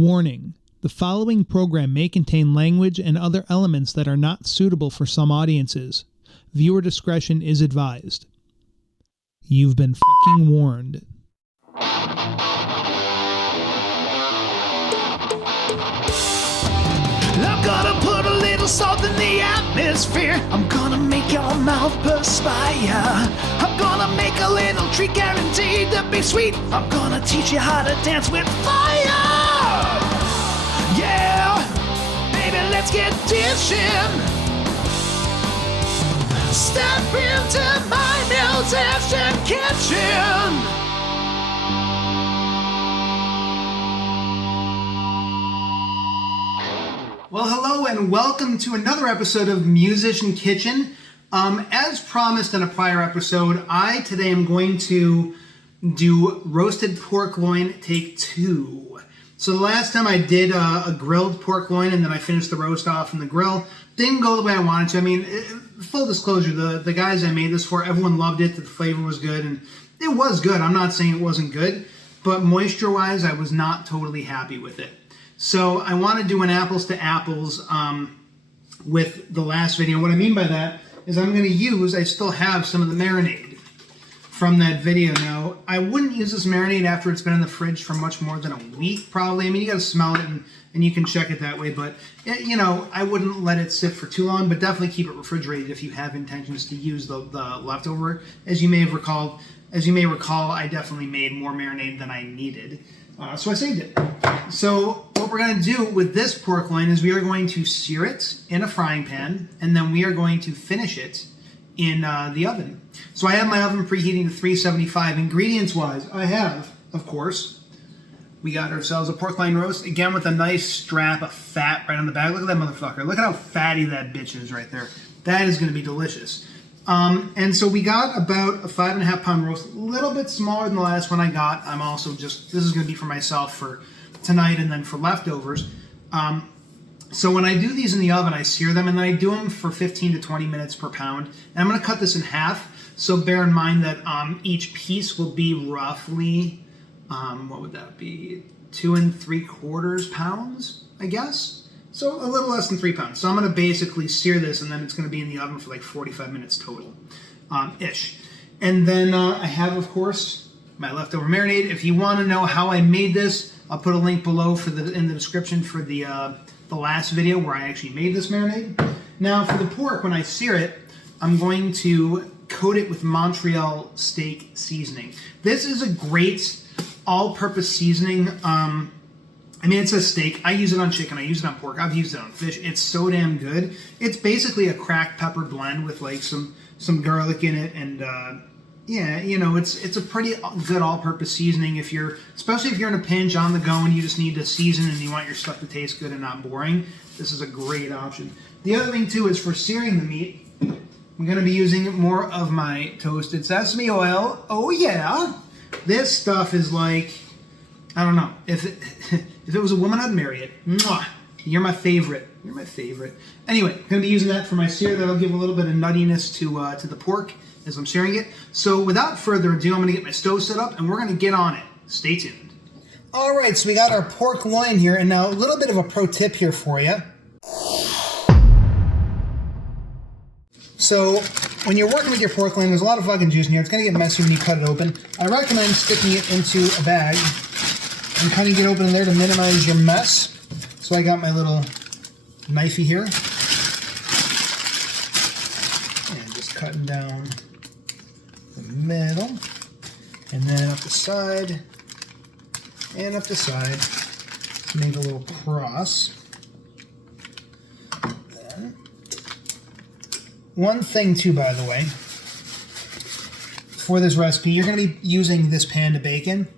Warning: the following program may contain language and other elements that are not suitable for some audiences. Viewer discretion is advised. You've been fucking warned. I'm gonna put a little salt in the atmosphere. I'm gonna make your mouth perspire. I'm gonna make a little treat guaranteed to be sweet. I'm gonna teach you how to dance with fire. Yeah, baby, let's get dishing. Step into my musician kitchen. Well, hello and welcome to another episode of Musician Kitchen. As promised in a prior episode, I today am going to do roasted pork loin take 2. So the last time I did a grilled pork loin and then I finished the roast off in the grill. Didn't go the way I wanted to. I mean, full disclosure, the guys I made this for, everyone loved it, the flavor was good, and it was good. I'm not saying it wasn't good, but moisture-wise, I was not totally happy with it. So I want to do an apples to apples with the last video. What I mean by that is I'm going to use, I still have some of the marinade from that video. Now, I wouldn't use this marinade after it's been in the fridge for much more than a week, probably. I mean, you got to smell it and you can check it that way. But, you know, I wouldn't let it sit for too long, but definitely keep it refrigerated if you have intentions to use the leftover. As you may recall, I definitely made more marinade than I needed. So I saved it. So what we're going to do with this pork loin is we are going to sear it in a frying pan, and then we are going to finish it in the oven. So I have my oven preheating to 375. Ingredients-wise, I have, of course, we got ourselves a pork loin roast, again with a nice strap of fat right on the back. Look at that motherfucker. Look at how fatty that bitch is right there. That is going to be delicious. And so we got about a 5.5 pound roast, a little bit smaller than the last one I got. I'm also this is going to be for myself for tonight and then for leftovers. So when I do these in the oven, I sear them and then I do them for 15 to 20 minutes per pound. And I'm going to cut this in half. So bear in mind that each piece will be roughly, what would that be? 2 3/4 pounds, I guess. So a little less than 3 pounds. So I'm going to basically sear this, and then it's going to be in the oven for like 45 minutes total, ish. And then I have, of course, my leftover marinade. If you want to know how I made this, I'll put a link below in the description for the last video where I actually made this marinade. Now for the pork, when I sear it, I'm going to coat it with Montreal steak seasoning. This is a great all-purpose seasoning. I mean, it says steak. I use it on chicken. I use it on pork. I've used it on fish. It's so damn good. It's basically a cracked pepper blend with like some garlic in it, and yeah, you know, it's a pretty good all-purpose seasoning especially if you're in a pinch on the go and you just need to season and you want your stuff to taste good and not boring. This is a great option. The other thing too is for searing the meat, I'm going to be using more of my toasted sesame oil. Oh yeah, this stuff is like, I don't know. If it was a woman, I'd marry it. Mwah! You're my favorite. You're my favorite. Anyway, I'm going to be using that for my sear. That'll give a little bit of nuttiness to the pork as I'm searing it. So without further ado, I'm going to get my stove set up and we're going to get on it. Stay tuned. All right, so we got our pork loin here. And now a little bit of a pro tip here for you. So when you're working with your pork loin, there's a lot of fucking juice in here. It's going to get messy when you cut it open. I recommend sticking it into a bag and cutting it open in there to minimize your mess. So I got my little knifey here. And just cutting down the middle. And then up the side. And up the side. To make a little cross. Then. One thing too, by the way. For this recipe, you're going to be using this pan to bake in.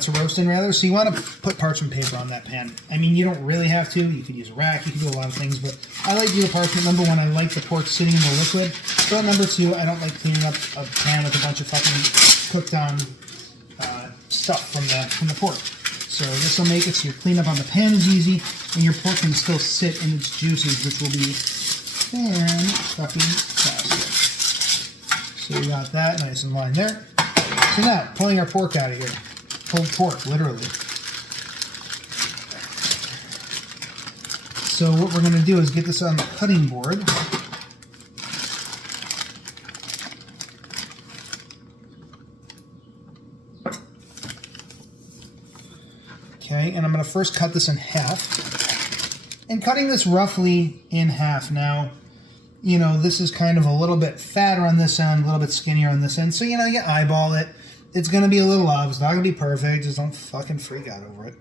To roast in rather, so you want to put parchment paper on that pan. I mean, you don't really have to. You could use a rack, you can do a lot of things, but I like to use parchment. Number one, I like the pork sitting in the liquid. So number two, I don't like cleaning up a pan with a bunch of fucking cooked on stuff from the pork. So this will make it so your cleanup on the pan is easy, and your pork can still sit in its juices, which will be fan-fucking-tastic. So we got that nice and lined there. So now, pulling our pork out of here. Pulled pork, literally. So what we're going to do is get this on the cutting board. Okay, and I'm going to first cut this in half. And cutting this roughly in half. Now, you know, this is kind of a little bit fatter on this end, a little bit skinnier on this end. So, you know, you eyeball it. It's going to be a little off. It's not going to be perfect. Just don't fucking freak out over it.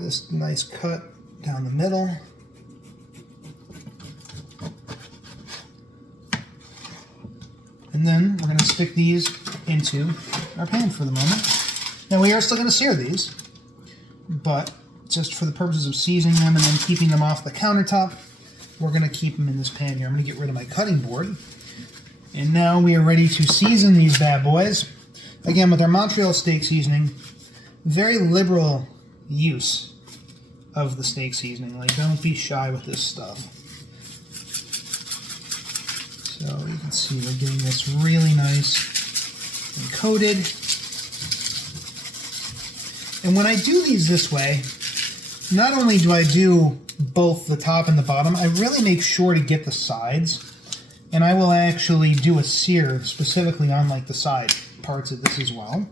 This nice cut down the middle. And then we're going to stick these into our pan for the moment. Now, we are still going to sear these, but just for the purposes of seasoning them and then keeping them off the countertop, we're going to keep them in this pan here. I'm going to get rid of my cutting board. And now we are ready to season these bad boys. Again, with our Montreal steak seasoning, very liberal use of the steak seasoning. Like, don't be shy with this stuff. So you can see we're getting this really nice and coated. And when I do these this way, not only do I do both the top and the bottom, I really make sure to get the sides. And I will actually do a sear specifically on like the side parts of this as well.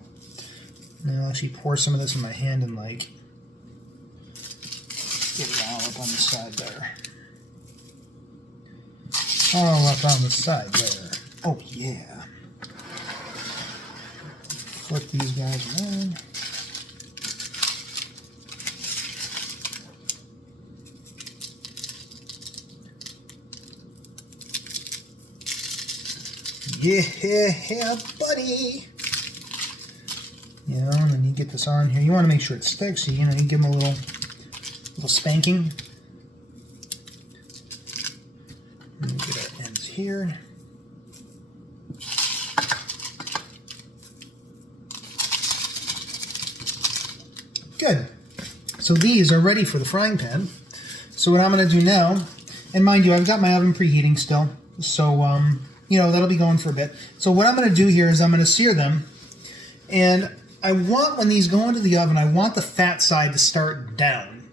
And I'll actually pour some of this in my hand and like get it all up on the side there. All up on the side there. Oh yeah. Flip these guys around. Yeah, buddy. You know, and then you get this on here. You want to make sure it sticks. So, you know, you give them a little spanking. And we get our ends here. Good. So these are ready for the frying pan. So what I'm going to do now, and mind you, I've got my oven preheating still. So, you know, that'll be going for a bit. So what I'm going to do here is I'm going to sear them. And I want, when these go into the oven, I want the fat side to start down.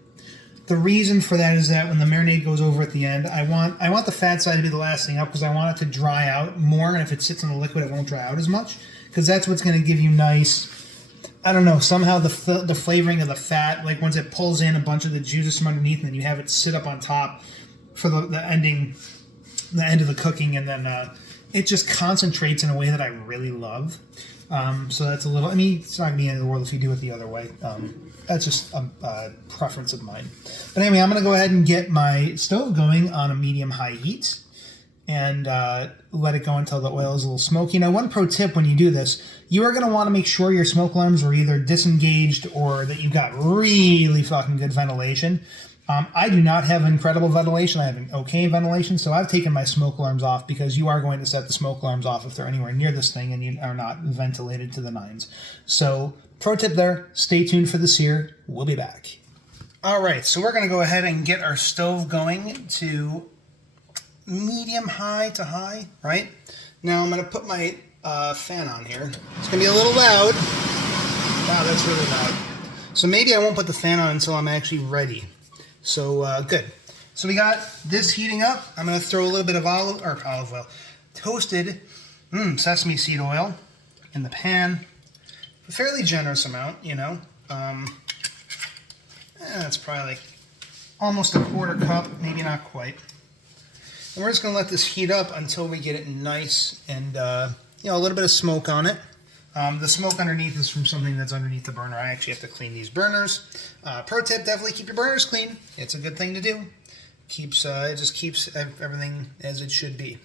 The reason for that is that when the marinade goes over at the end, I want the fat side to be the last thing up because I want it to dry out more. And if it sits in the liquid, it won't dry out as much. Because that's what's going to give you nice, I don't know, somehow the flavoring of the fat, like once it pulls in a bunch of the juices from underneath and then you have it sit up on top for the end of the cooking, and then it just concentrates in a way that I really love. So that's a little, I mean, it's not going to be the end of the world if you do it the other way. That's just a preference of mine. But anyway, I'm going to go ahead and get my stove going on a medium-high heat and let it go until the oil is a little smoky. Now, one pro tip when you do this, you are going to want to make sure your smoke alarms are either disengaged or that you've got really fucking good ventilation. I do not have incredible ventilation. I have an okay ventilation, so I've taken my smoke alarms off because you are going to set the smoke alarms off if they're anywhere near this thing and you are not ventilated to the nines. So, pro tip there, stay tuned for the sear. We'll be back. All right, so we're going to go ahead and get our stove going to medium-high to high, right? Now I'm going to put my fan on here. It's going to be a little loud. Wow, that's really loud. So maybe I won't put the fan on until I'm actually ready. So, good. So we got this heating up. I'm going to throw a little bit of olive oil, toasted sesame seed oil in the pan. A fairly generous amount, you know. That's probably like almost a quarter cup, maybe not quite. And we're just going to let this heat up until we get it nice and, you know, a little bit of smoke on it. The smoke underneath is from something that's underneath the burner. I actually have to clean these burners. Pro tip, definitely keep your burners clean. It's a good thing to do. It just keeps everything as it should be.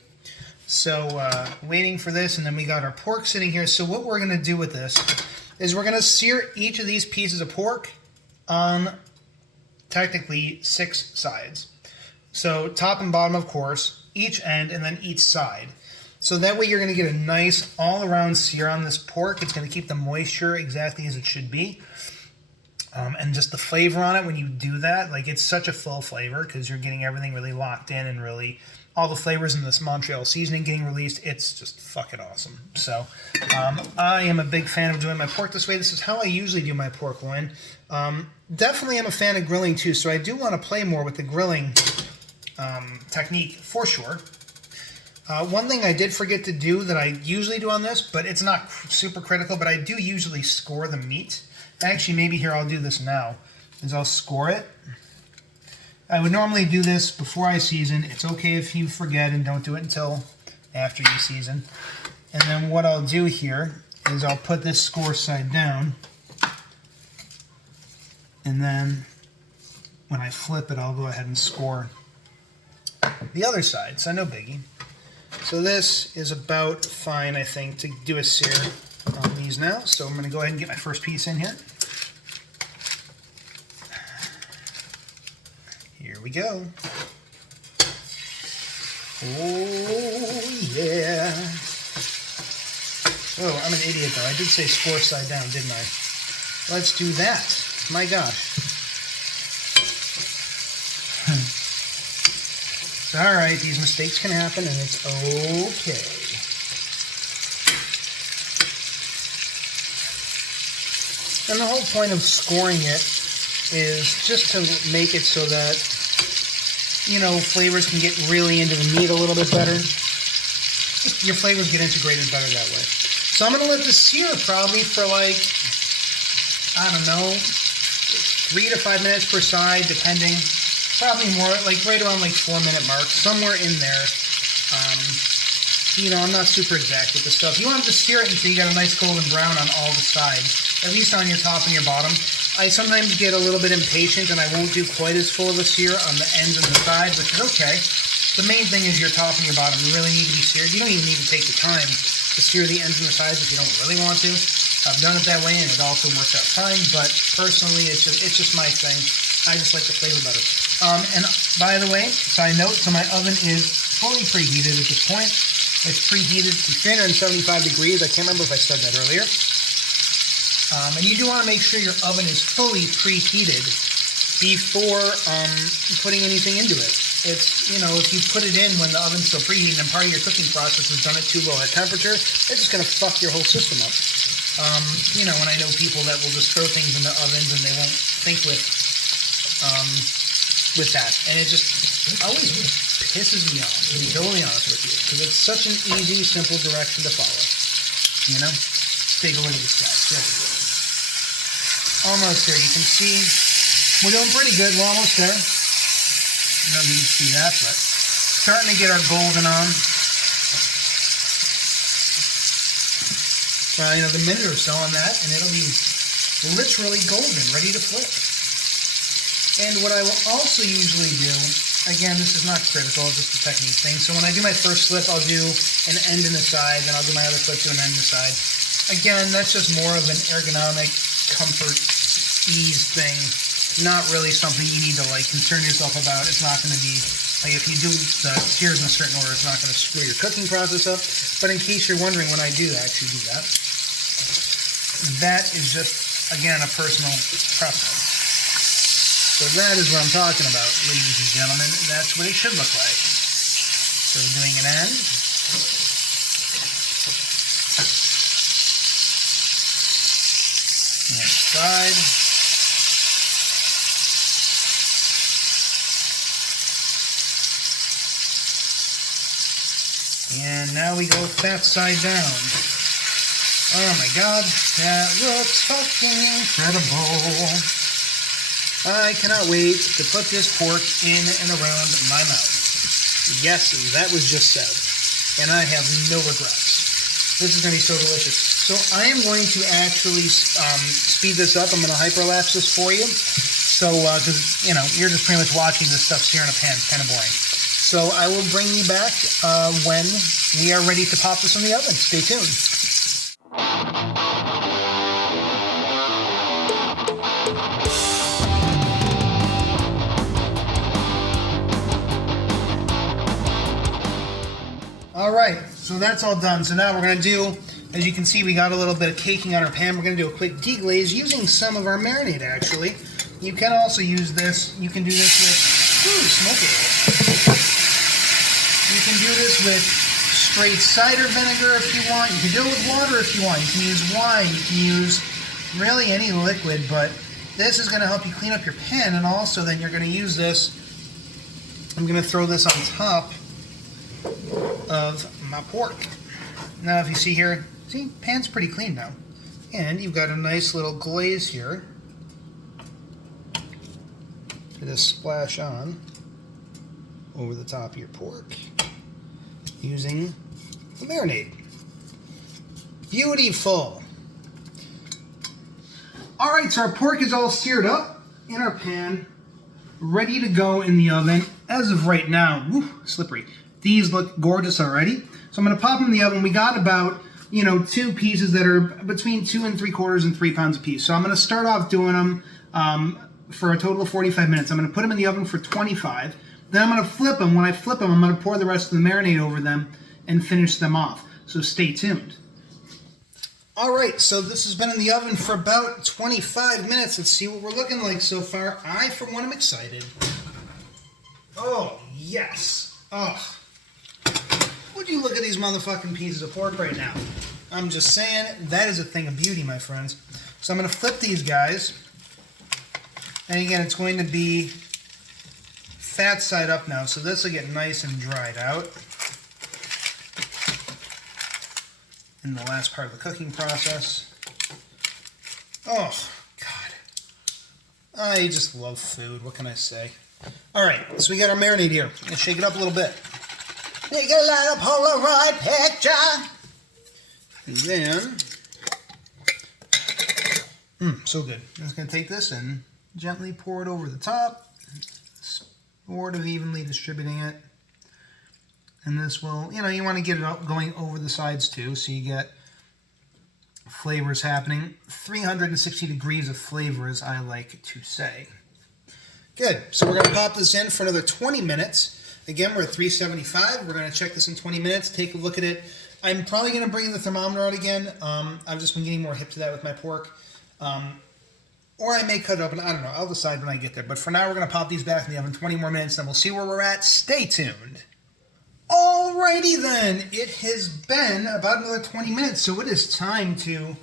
So waiting for this, and then we got our pork sitting here. So what we're going to do with this is we're going to sear each of these pieces of pork on technically 6 sides. So top and bottom, of course, each end, and then each side. So that way you're going to get a nice all-around sear on this pork. It's going to keep the moisture exactly as it should be. And just the flavor on it when you do that, like it's such a full flavor because you're getting everything really locked in and really all the flavors in this Montreal seasoning getting released. It's just fucking awesome. So I am a big fan of doing my pork this way. This is how I usually do my pork loin. Definitely am a fan of grilling too, so I do want to play more with the grilling technique for sure. One thing I did forget to do that I usually do on this, but it's not super critical, but I do usually score the meat. Actually, maybe here I'll do this now, is I'll score it. I would normally do this before I season. It's okay if you forget and don't do it until after you season. And then what I'll do here is I'll put this score side down. And then when I flip it, I'll go ahead and score the other side. So no biggie. So this is about fine, I think, to do a sear on these now. So I'm going to go ahead and get my first piece in here. Here we go. Oh, yeah. Oh, I'm an idiot, though. I did say score side down, didn't I? Let's do that. My gosh. It's alright, these mistakes can happen, and it's okay. And the whole point of scoring it is just to make it so that, you know, flavors can get really into the meat a little bit better. Your flavors get integrated better that way. So I'm going to let this sear probably for like, I don't know, 3 to 5 minutes per side, depending. Probably more, like right around like 4-minute mark, somewhere in there. You know, I'm not super exact with the stuff. You want to just sear it until you got a nice golden brown on all the sides, at least on your top and your bottom. I sometimes get a little bit impatient and I won't do quite as full of a sear on the ends and the sides, which is okay. The main thing is your top and your bottom really need to be seared. You don't even need to take the time to sear the ends and the sides if you don't really want to. I've done it that way and it also works out fine, but personally it's just my thing. I just like the flavor better. And by the way, side note, so my oven is fully preheated at this point. It's preheated to 375 degrees. I can't remember if I said that earlier. And you do want to make sure your oven is fully preheated before putting anything into it. It's, you know, if you put it in when the oven's still preheating and part of your cooking process is done at too low a temperature, it's just going to fuck your whole system up. You know, and I know people that will just throw things in the ovens and they won't think with that. And it just always pisses me off, to be totally honest with you, because it's such an easy, simple direction to follow. You know? Let's take a look at this, guys. There we go. Almost there. You can see we're doing pretty good. We're almost there. I don't know if you can see that, but starting to get our golden on. You know, the minute or so on that, and it'll be literally golden, ready to flip. And what I will also usually do, again, this is not critical, just a technique thing. So when I do my first flip, I'll do an end and a side, then I'll do my other flip, do an end and a side. Again, that's just more of an ergonomic comfort, ease thing. Not really something you need to like concern yourself about. It's not going to be like if you do the sears in a certain order, it's not going to screw your cooking process up. But in case you're wondering when I do actually do that, that is just, again, a personal preference. So that is what I'm talking about, ladies and gentlemen. That's what it should look like. So doing an end. Next side. And now we go fat side down. Oh my god, that looks fucking incredible. I cannot wait to put this pork in and around my mouth. Yes, that was just said. And I have no regrets. This is going to be so delicious. So I am going to actually speed this up. I'm going to hyperlapse this for you. So, because, you know, you're just pretty much watching this stuff sear in a pan. It's kind of boring. So I will bring you back when we are ready to pop this in the oven. Stay tuned. All right, so that's all done. So now we're going to do, as you can see, we got a little bit of caking on our pan. We're going to do a quick deglaze using some of our marinade, actually. You can also use this. You can do this with, ooh, smoke it. You can do this with straight cider vinegar if you want. You can do it with water if you want. You can use wine. You can use really any liquid, but this is going to help you clean up your pan, and also then you're going to use this. I'm going to throw this on top of my pork. Now if you see here, see, pan's pretty clean now. And you've got a nice little glaze here. Just splash on over the top of your pork using the marinade. Beautiful. Alright, so our pork is all seared up in our pan, ready to go in the oven. As of right now, whew, slippery. These look gorgeous already. So I'm going to pop them in the oven. We got about, two pieces that are between 2 3/4 and 3 pounds a piece. So I'm going to start off doing them for a total of 45 minutes. I'm going to put them in the oven for 25. Then I'm going to flip them. When I flip them, I'm going to pour the rest of the marinade over them and finish them off. So stay tuned. Alright, so this has been in the oven for about 25 minutes. Let's see what we're looking like so far. I, for one, am excited. Oh, yes. Oh. Would you look at these motherfucking pieces of pork right now? I'm just saying, that is a thing of beauty, my friends. So I'm going to flip these guys. And again, it's going to be fat side up now, so this will get nice and dried out in the last part of the cooking process. Oh, God. I just love food. What can I say? Alright, so we got our marinade here. Let's shake it up a little bit. Make a little Polaroid picture. And then, so good. I'm just going to take this and gently pour it over the top, sort of evenly distributing it. And this will, you want to get it up going over the sides too, so you get flavors happening. 360 degrees of flavor, as I like to say. Good. So we're going to pop this in for another 20 minutes. Again, we're at 375. We're going to check this in 20 minutes, take a look at it. I'm probably going to bring the thermometer out again. I've just been getting more hip to that with my pork. Or I may cut it open. I don't know. I'll decide when I get there. But for now, we're going to pop these back in the oven 20 more minutes, and we'll see where we're at. Stay tuned. Alrighty then. It has been about another 20 minutes, so it is time to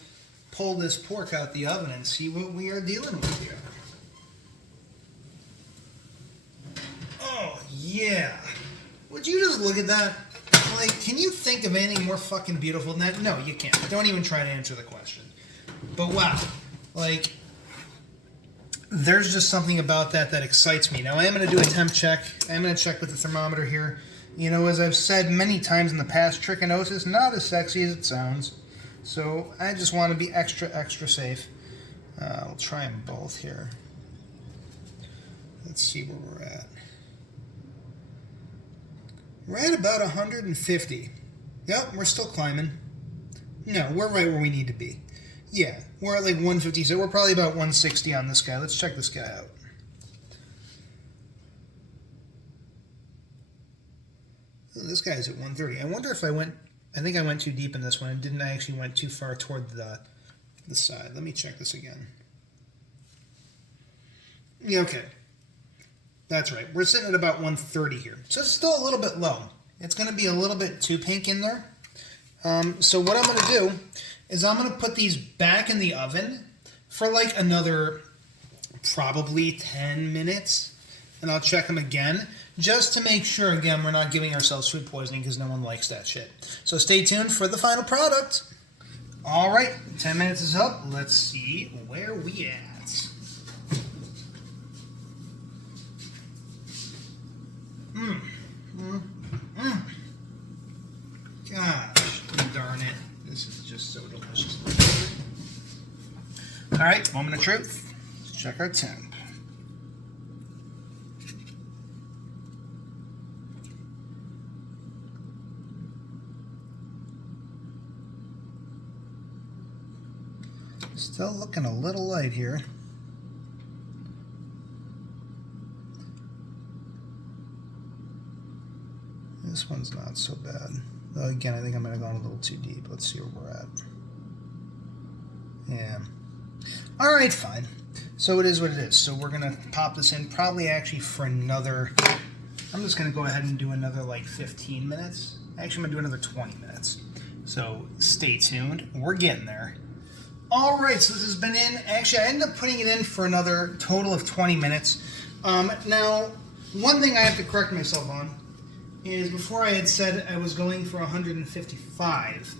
pull this pork out the oven and see what we are dealing with here. Oh, yeah. Would you just look at that? Like, can you think of anything more fucking beautiful than that? No, you can't. Don't even try to answer the question. But wow. Like, there's just something about that that excites me. Now, I am going to do a temp check. I am going to check with the thermometer here. As I've said many times in the past, trichinosis, not as sexy as it sounds. So, I just want to be extra, extra safe. We'll try them both here. Let's see where we're at. We're at about 150. Yep, we're still climbing. No, we're right where we need to be. Yeah, we're at like 150, so we're probably about 160 on this guy. Let's check this guy out. Ooh, this guy's at 130. I wonder if I think I went too deep in this one and didn't I actually went too far toward the side. Let me check this again. Yeah, okay. That's right. We're sitting at about 130 here. So it's still a little bit low. It's going to be a little bit too pink in there. So what I'm going to do is I'm going to put these back in the oven for like another probably 10 minutes. And I'll check them again just to make sure, again, we're not giving ourselves food poisoning because no one likes that shit. So stay tuned for the final product. All right, 10 minutes is up. Let's see where we at. Gosh, darn it. This is just so delicious. Alright, moment of truth. Let's check our temp. Still looking a little light here. This one's not so bad. Again, I think I might have gone a little too deep. Let's see where we're at. Yeah. Alright, fine. So it is what it is. So we're going to pop this in probably actually for another I'm just going to go ahead and do another like 15 minutes. Actually, I'm going to do another 20 minutes. So stay tuned. We're getting there. All right, so this has been in. Actually, I ended up putting it in for another total of 20 minutes. Now, one thing I have to correct myself on is before I had said I was going for 155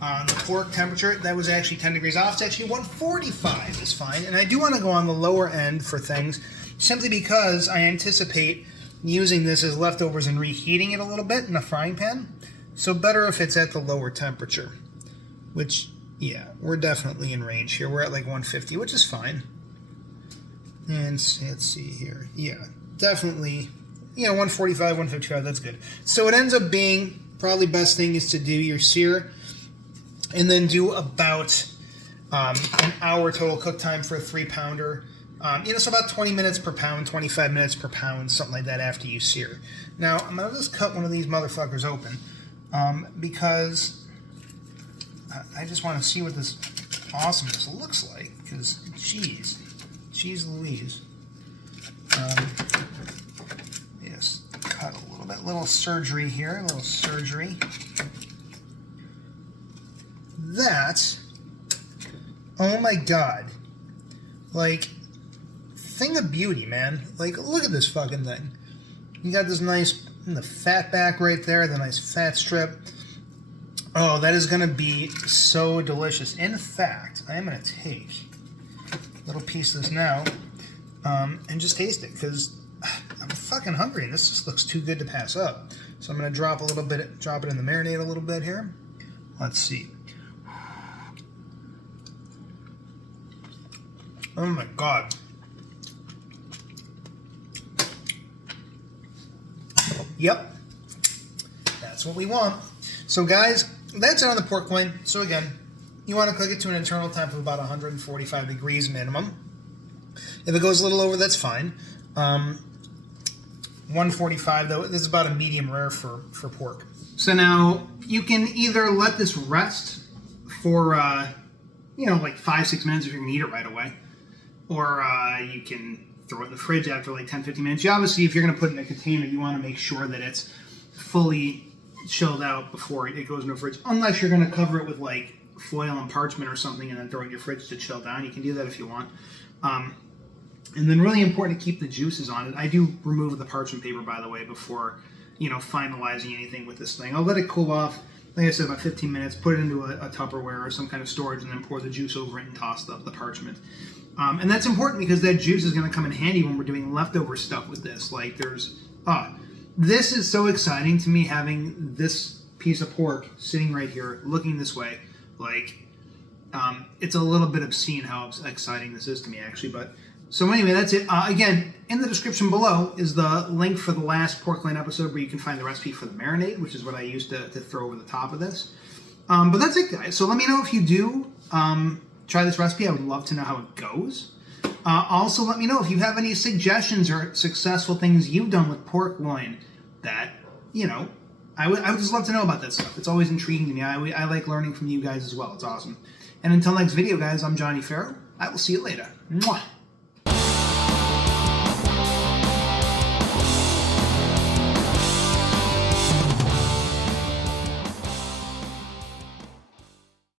on the pork temperature. That was actually 10 degrees off. It's actually 145 is fine. And I do want to go on the lower end for things simply because I anticipate using this as leftovers and reheating it a little bit in a frying pan. So better if it's at the lower temperature, which, yeah, we're definitely in range here. We're at like 150, which is fine. And let's see here. Yeah, definitely, 145, 155, that's good. So it ends up being probably best thing is to do your sear and then do about an hour total cook time for a 3-pounder. So about 20 minutes per pound, 25 minutes per pound, something like that after you sear. Now, I'm going to just cut one of these motherfuckers open because I just want to see what this awesomeness looks like, because, jeez Louise. Yes, cut a little bit, little surgery here, That, oh my god, like, thing of beauty, man. Like, look at this fucking thing. You got this nice, the fat back right there, the nice fat strip. Oh, that is going to be so delicious. In fact, I am going to take a little piece of this now and just taste it, because I'm fucking hungry and this just looks too good to pass up. So I'm going to drop it in the marinade a little bit here. Let's see. Oh my god. Yep, that's what we want. So guys, that's it on the pork loin. So again, you want to cook it to an internal temp of about 145 degrees minimum. If it goes a little over, that's fine. 145 though, this is about a medium rare for pork. So now you can either let this rest for like 5-6 minutes if you're gonna eat it right away, or you can throw it in the fridge after like 10-15 minutes. You obviously, if you're going to put it in a container, you want to make sure that it's fully chilled out before it goes in the fridge, unless you're going to cover it with like foil and parchment or something and then throw it in your fridge to chill down. You can do that if you want. And then really important to keep the juices on it. I do remove the parchment paper, by the way, before finalizing anything with this thing. I'll let it cool off, like I said, about 15 minutes, put it into a Tupperware or some kind of storage, and then pour the juice over it and toss the parchment. And that's important because that juice is going to come in handy when we're doing leftover stuff with this. Like this is so exciting to me, having this piece of pork sitting right here, looking this way. Like, it's a little bit obscene how exciting this is to me, actually. But so anyway, that's it. Again, in the description below is the link for the last pork loin episode where you can find the recipe for the marinade, which is what I used to throw over the top of this. But that's it, guys. So let me know if you do try this recipe. I would love to know how it goes. Also, let me know if you have any suggestions or successful things you've done with pork loin that, I would just love to know about that stuff. It's always intriguing to me. I like learning from you guys as well. It's awesome. And until next video, guys, I'm Johnny Farrow. I will see you later. Mwah.